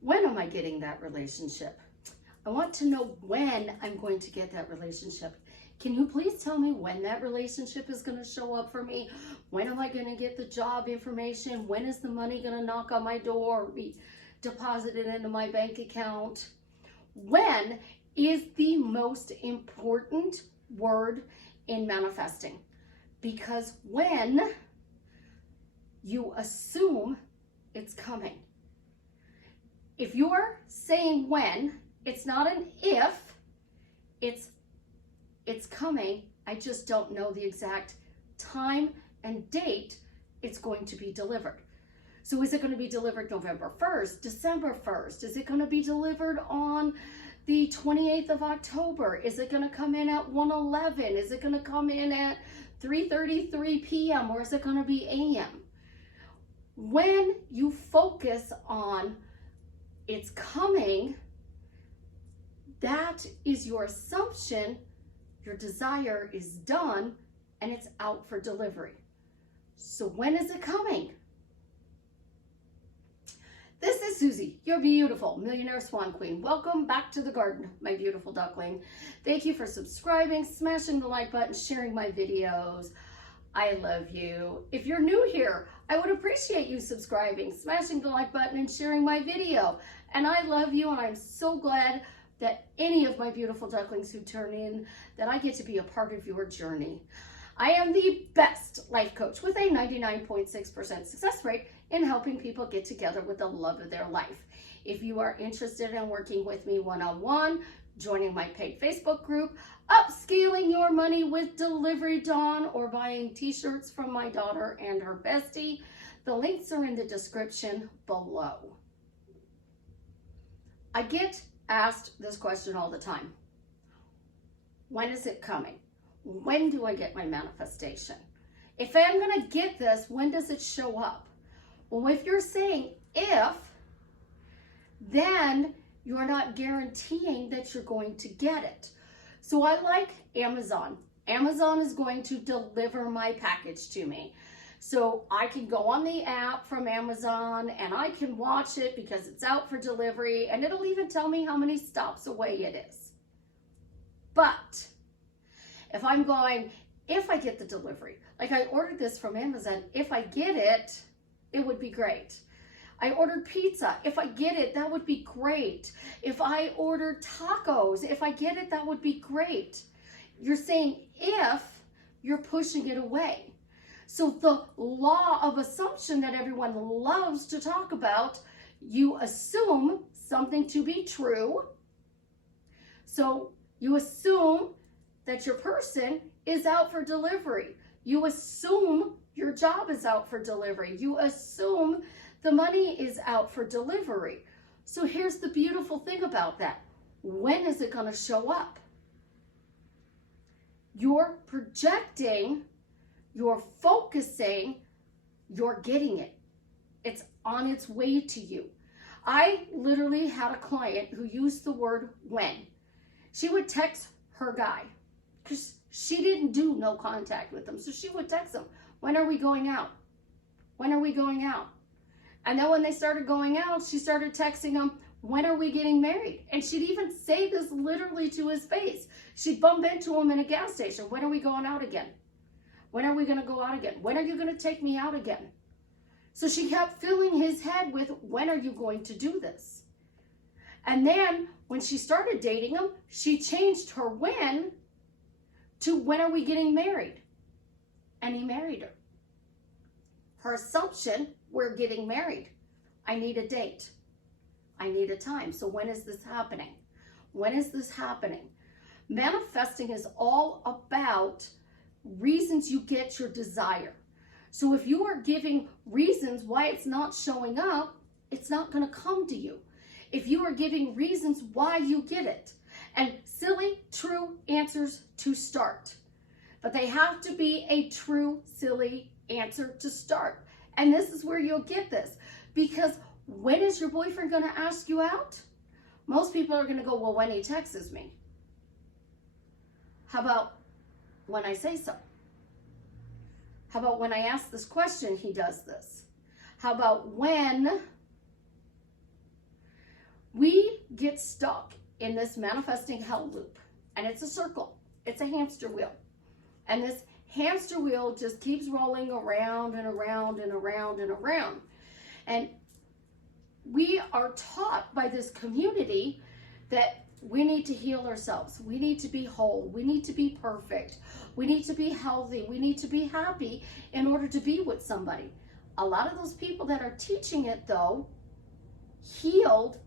When am I getting that relationship? I want to know when I'm going to get that relationship. Can you please tell me when that relationship is going to show up for me? When am I going to get the job information? When is the money going to knock on my door or be deposited into my bank account? When is the most important word in manifesting, because when you assume it's coming. If you're saying when, it's not an if, it's coming. I just don't know the exact time and date it's going to be delivered. So is it going to be delivered November 1st, December 1st? Is it going to be delivered on the 28th of October? Is it going to come in at 1:11? Is it going to come in at 3:33 p.m. or is it going to be a.m.? When you focus on it's coming, that is your assumption. Your desire is done and it's out for delivery. So when is it coming? This is Susie, your beautiful millionaire swan queen. Welcome back to the garden, my beautiful duckling. Thank you for subscribing, smashing the like button, sharing my videos. I love you. If you're new here, I would appreciate you subscribing, smashing the like button, and sharing my video. And I love you, and I'm so glad that any of my beautiful ducklings who turn in, that I get to be a part of your journey. I am the best life coach with a 99.6% success rate in helping people get together with the love of their life. If you are interested in working with me one-on-one, joining my paid Facebook group, upscaling your money with Delivery Dawn, or buying t-shirts from my daughter and her bestie, the links are in the description below. I get asked this question all the time. When is it coming? When do I get my manifestation? If I'm going to get this, when does it show up? Well, if you're saying if, then you're not guaranteeing that you're going to get it. So I like Amazon. Amazon is going to deliver my package to me. So I can go on the app from Amazon and I can watch it because it's out for delivery, and it'll even tell me how many stops away it is. But if I'm going, if I get the delivery, like I ordered this from Amazon, if I get it, it would be great. I ordered pizza. If I get it, that would be great. If I ordered tacos, if I get it, that would be great. You're saying if, you're pushing it away. So the law of assumption that everyone loves to talk about, you assume something to be true. So you assume that your person is out for delivery. You assume your job is out for delivery. You assume the money is out for delivery. So here's the beautiful thing about that. When is it going to show up? You're projecting, you're focusing, you're getting it. It's on its way to you. I literally had a client who used the word when. She would text her guy because she didn't do no contact with him. So she would text him, when are we going out? When are we going out? And then when they started going out, she started texting him, when are we getting married? And she'd even say this literally to his face. She'd bump into him in a gas station. When are we going out again? When are we going to go out again? When are you going to take me out again? So she kept filling his head with, when are you going to do this? And then when she started dating him, she changed her when to when are we getting married? And he married her. Her assumption, we're getting married. I need a date. I need a time. So when is this happening? When is this happening? Manifesting is all about reasons you get your desire. So if you are giving reasons why it's not showing up, it's not going to come to you. If you are giving reasons why you get it, and silly, true answers to start. But they have to be a true, silly answer to start. And this is where you'll get this. Because when is your boyfriend going to ask you out? Most people are going to go, well, when he texts me. How about when I say so? How about when I ask this question, he does this? How about when We get stuck in this manifesting hell loop, and it's a circle. It's a hamster wheel. And this hamster wheel just keeps rolling around and around and around and around. And we are taught by this community that we need to heal ourselves. We need to be whole. We need to be perfect. We need to be healthy. We need to be happy in order to be with somebody. A lot of those people that are teaching it, though, healed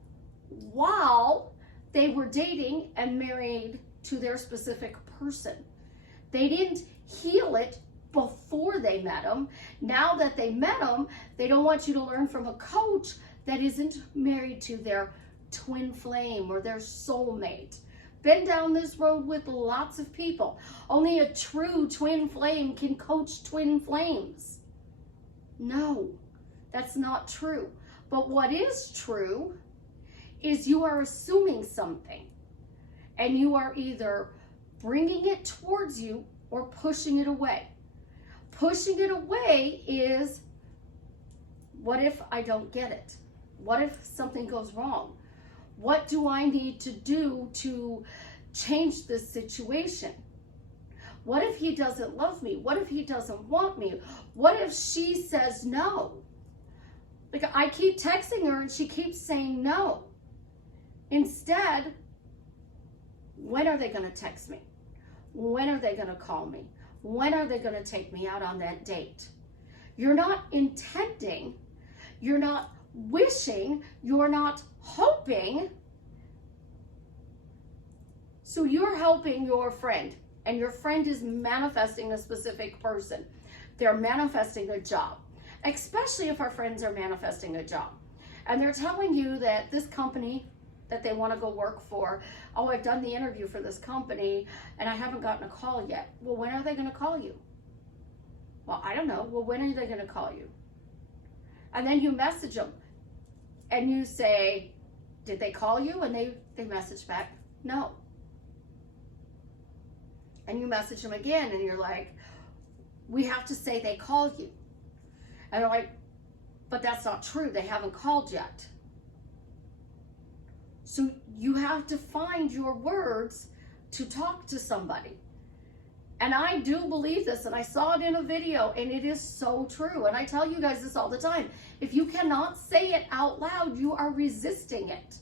while they were dating and married to their specific person. They didn't heal it before they met them. Now that they met them, they don't want you to learn from a coach that isn't married to their twin flame or their soulmate. Been down this road with lots of people. Only a true twin flame can coach twin flames. No, that's not true. But what is true is you are assuming something, and you are either bringing it towards you or pushing it away. Pushing it away is, what if I don't get it? What if something goes wrong? What do I need to do to change this situation? What if he doesn't love me? What if he doesn't want me? What if she says no? Like, I keep texting her and she keeps saying no. Instead, when are they going to text me? When are they going to call me? When are they going to take me out on that date? You're not intending, you're not wishing, you're not hoping. So you're helping your friend, and your friend is manifesting a specific person. They're manifesting a job, especially if our friends are manifesting a job. And they're telling you that this company that they want to go work for, oh, I've done the interview for this company and I haven't gotten a call yet. Well, when are they going to call you? Well, I don't know. Well, when are they going to call you? And then you message them and you say, did they call you? And they message back, no. And you message them again and you're like, we have to say they called you. And they're like, but that's not true. They haven't called yet. So you have to find your words to talk to somebody. And I do believe this, and I saw it in a video, and it is so true. And I tell you guys this all the time. If you cannot say it out loud, you are resisting it.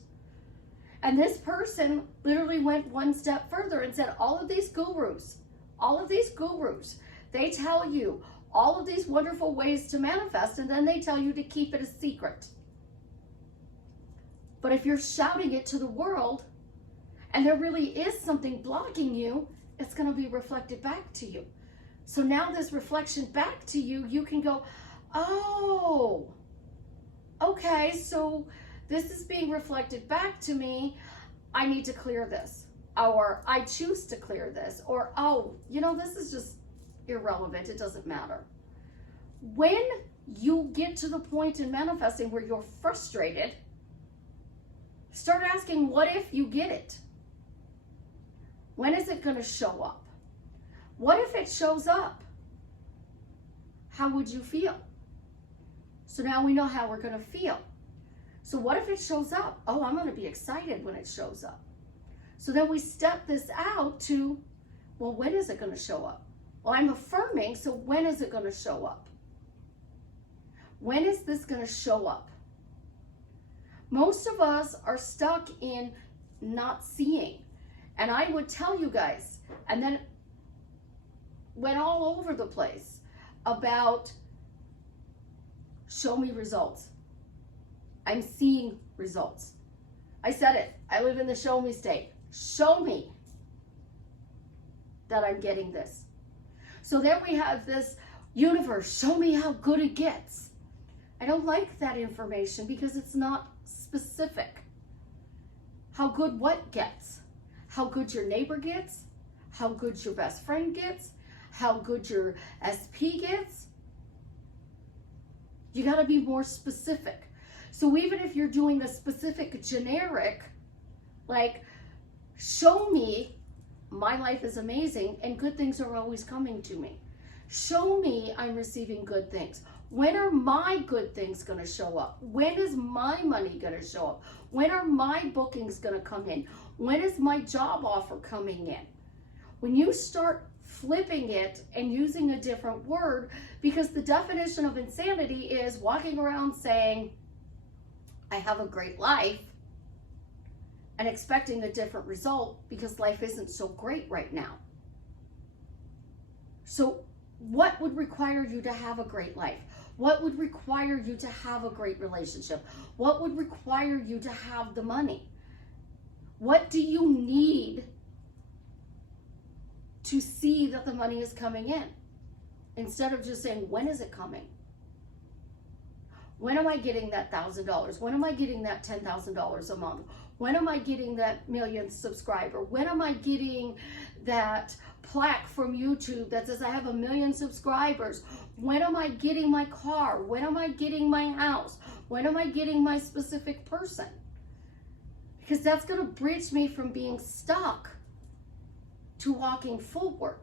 And this person literally went one step further and said, all of these gurus, they tell you all of these wonderful ways to manifest, and then they tell you to keep it a secret. But if you're shouting it to the world and there really is something blocking you, it's going to be reflected back to you. So now this reflection back to you, you can go, oh, okay, so this is being reflected back to me. I need to clear this, or I choose to clear this, or, oh, this is just irrelevant. It doesn't matter. When you get to the point in manifesting where you're frustrated, start asking, what if you get it? When is it going to show up? What if it shows up? How would you feel? So now we know how we're going to feel. So what if it shows up? Oh, I'm going to be excited when it shows up. So then we step this out to, well, when is it going to show up? Well, I'm affirming, so when is it going to show up? When is this going to show up? Most of us are stuck in not seeing. And I would tell you guys, and then went all over the place about show me results. I'm seeing results. I said it. I live in the show me state. Show me that I'm getting this. So then we have this universe. Show me how good it gets. I don't like that information because it's not specific. How good what gets? How good your neighbor gets? How good your best friend gets? How good your SP gets? You got to be more specific. So even if you're doing a specific generic, like, show me my life is amazing and good things are always coming to me. Show me I'm receiving good things. When are my good things going to show up? When is my money going to show up? When are my bookings going to come in? When is my job offer coming in? When you start flipping it and using a different word, because the definition of insanity is walking around saying, I have a great life, and expecting a different result because life isn't so great right now. So what would require you to have a great life? What would require you to have a great relationship? What would require you to have the money? What do you need to see that the money is coming in? Instead of just saying, when is it coming? When am I getting that $1,000? When am I getting that $10,000 a month? When am I getting that millionth subscriber? When am I getting that plaque from YouTube that says I have 1 million subscribers? When am I getting my car? When am I getting my house? When am I getting my specific person? Because that's going to bridge me from being stuck to walking forward.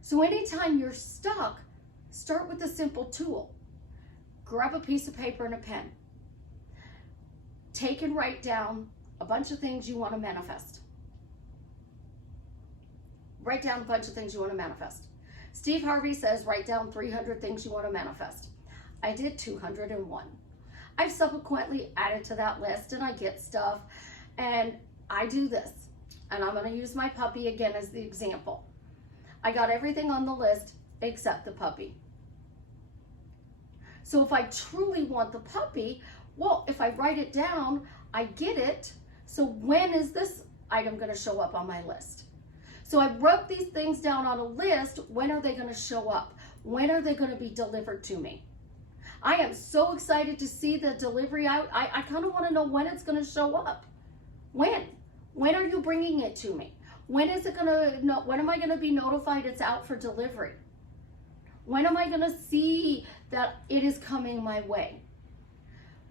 So anytime you're stuck, start with a simple tool. Grab a piece of paper and a pen. Take and write down a bunch of things you want to manifest. Write down a bunch of things you want to manifest. Steve Harvey says write down 300 things you want to manifest. I did 201. I've subsequently added to that list and I get stuff, and I do this. And I'm going to use my puppy again as the example. I got everything on the list except the puppy. So if I truly want the puppy, well, if I write it down, I get it. So when is this item going to show up on my list? So I wrote these things down on a list. When are they going to show up? When are they going to be delivered to me? I am so excited to see the delivery out. I kind of want to know when it's going to show up. When? When are you bringing it to me? When is it going to, when am I going to be notified it's out for delivery? When am I going to see that it is coming my way?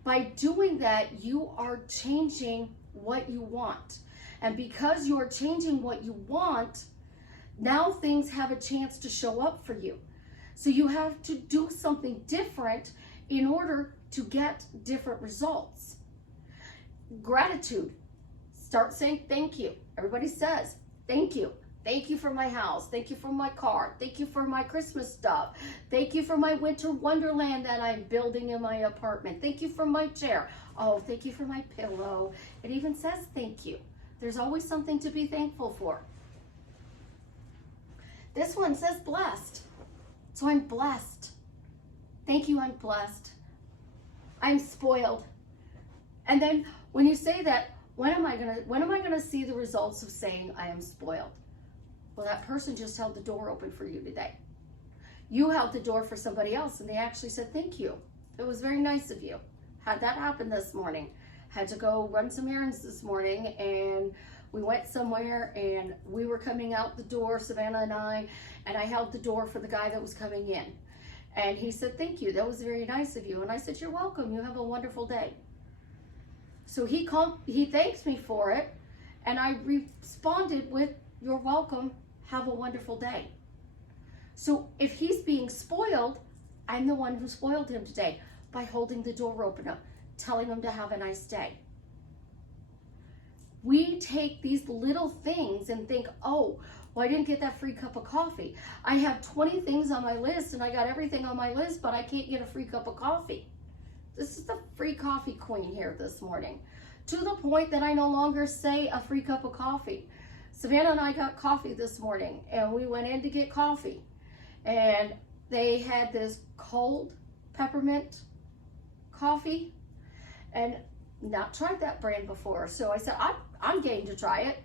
By doing that, you are changing what you want. And because you're changing what you want, now things have a chance to show up for you. So you have to do something different in order to get different results. Gratitude. Start saying thank you. Everybody says thank you. Thank you for my house. Thank you for my car. Thank you for my Christmas stuff. Thank you for my winter wonderland that I'm building in my apartment. Thank you for my chair. Oh, thank you for my pillow. It even says thank you. There's always something to be thankful for. This one says blessed. So I'm blessed. Thank you, I'm blessed. I'm spoiled. And then when you say that, when am I gonna see the results of saying I am spoiled? Well, that person just held the door open for you today. You held the door for somebody else and they actually said thank you. It was very nice of you. Had that happen this morning. Had to go run some errands this morning, and we went somewhere and we were coming out the door, Savannah and I held the door for the guy that was coming in. And he said, thank you, that was very nice of you. And I said, you're welcome, you have a wonderful day. So he thanked me for it, and I responded with, you're welcome, have a wonderful day. So if he's being spoiled, I'm the one who spoiled him today by holding the door open up, telling him to have a nice day. We take these little things and think, oh, well, I didn't get that free cup of coffee. I have 20 things on my list and I got everything on my list, but I can't get a free cup of coffee. This is the free coffee queen here this morning, to the point that I no longer say a free cup of coffee. Savannah and I got coffee this morning, and we went in to get coffee, and they had this cold peppermint coffee, and not tried that brand before. So I said, I'm game to try it.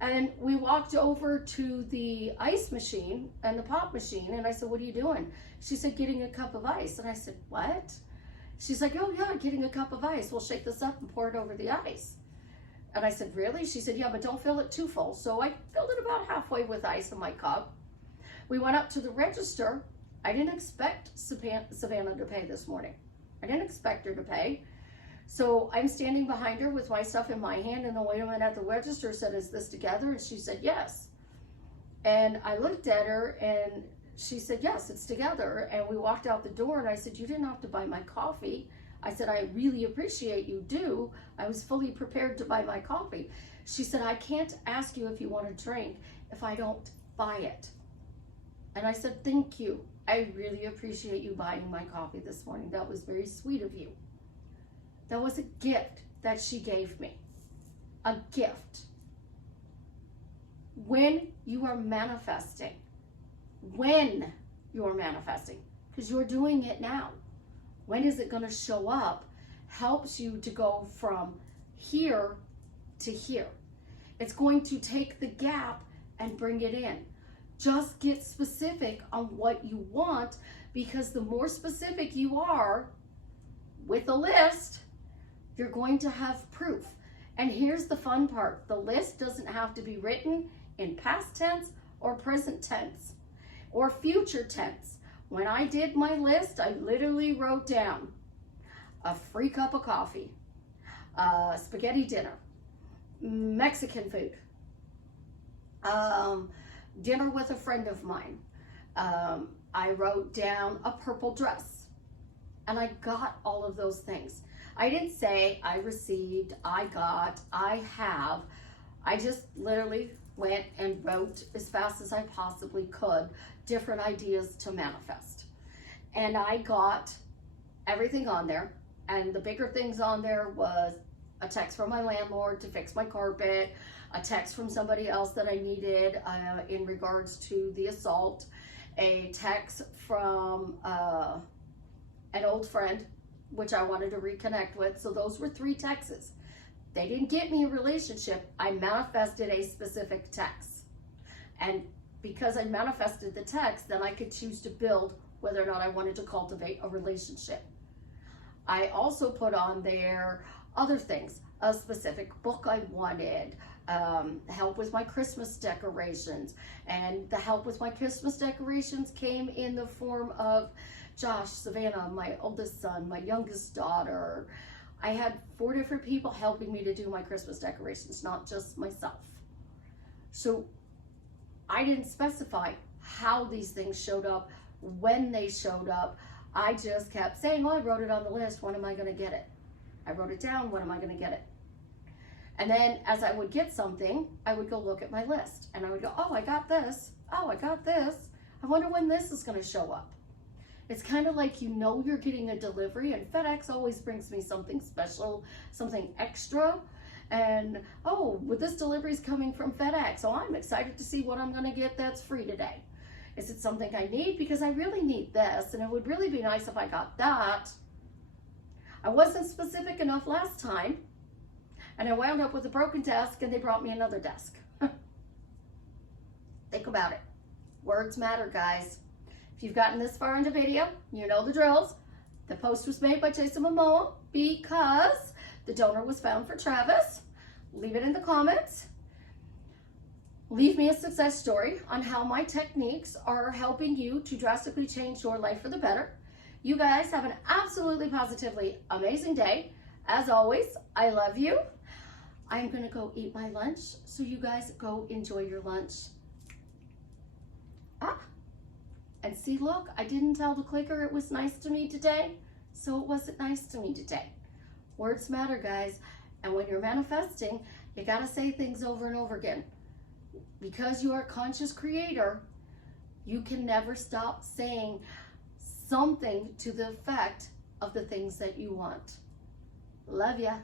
And we walked over to the ice machine and the pop machine, and I said, what are you doing? She said, getting a cup of ice. And I said, what? She's like, oh yeah, getting a cup of ice. We'll shake this up and pour it over the ice. And I said, really? She said, yeah, but don't fill it too full. So I filled it about halfway with ice in my cup. We went up to the register. I didn't expect Savannah to pay this morning. I didn't expect her to pay. So I'm standing behind her with my stuff in my hand, and the woman at the register said, is this together? And she said, yes. And I looked at her, and she said, yes, it's together. And we walked out the door and I said, you didn't have to buy my coffee. I said, I really appreciate you do. I was fully prepared to buy my coffee. She said, I can't ask you if you want a drink if I don't buy it. And I said, thank you. I really appreciate you buying my coffee this morning. That was very sweet of you. That was a gift that she gave me. A gift. When you are manifesting, because you're doing it now. When is it going to show up? Helps you to go from here to here. It's going to take the gap and bring it in. Just get specific on what you want, because the more specific you are with a list, you're going to have proof. And here's the fun part. The list doesn't have to be written in past tense or present tense or future tense. When I did my list, I literally wrote down a free cup of coffee, spaghetti dinner, Mexican food, dinner with a friend of mine. I wrote down a purple dress, and I got all of those things. I didn't say I received, I got, I have. I just literally went and wrote as fast as I possibly could different ideas to manifest. And I got everything on there. And the bigger things on there was a text from my landlord to fix my carpet, a text from somebody else that I needed in regards to the assault, a text from an old friend, which I wanted to reconnect with. So those were 3 texts. They didn't get me a relationship. I manifested a specific text. And because I manifested the text, then I could choose to build whether or not I wanted to cultivate a relationship. I also put on there other things, a specific book I wanted, help with my Christmas decorations. And the help with my Christmas decorations came in the form of Josh, Savannah, my oldest son, my youngest daughter. I had 4 different people helping me to do my Christmas decorations, not just myself. So I didn't specify how these things showed up, when they showed up. I just kept saying, oh, I wrote it on the list. When am I going to get it? I wrote it down. When am I going to get it? And then as I would get something, I would go look at my list. And I would go, oh, I got this. Oh, I got this. I wonder when this is going to show up. It's kind of like, you know, you're getting a delivery, and FedEx always brings me something special, something extra. And, oh, well, this delivery is coming from FedEx. So I'm excited to see what I'm going to get that's free today. Is it something I need? Because I really need this, and it would really be nice if I got that. I wasn't specific enough last time, and I wound up with a broken desk, and they brought me another desk. Think about it. Words matter, guys. If you've gotten this far in the video, you know the drills. The post was made by Jason Momoa because the donor was found for Travis. Leave it in the comments. Leave me a success story on how my techniques are helping you to drastically change your life for the better. You guys have an absolutely positively amazing day. As always, I love you. I'm going to go eat my lunch, so you guys go enjoy your lunch. And see, look, I didn't tell the clicker it was nice to me today, so it wasn't nice to me today. Words matter, guys. And when you're manifesting, you got to say things over and over again. Because you are a conscious creator, you can never stop saying something to the effect of the things that you want. Love ya.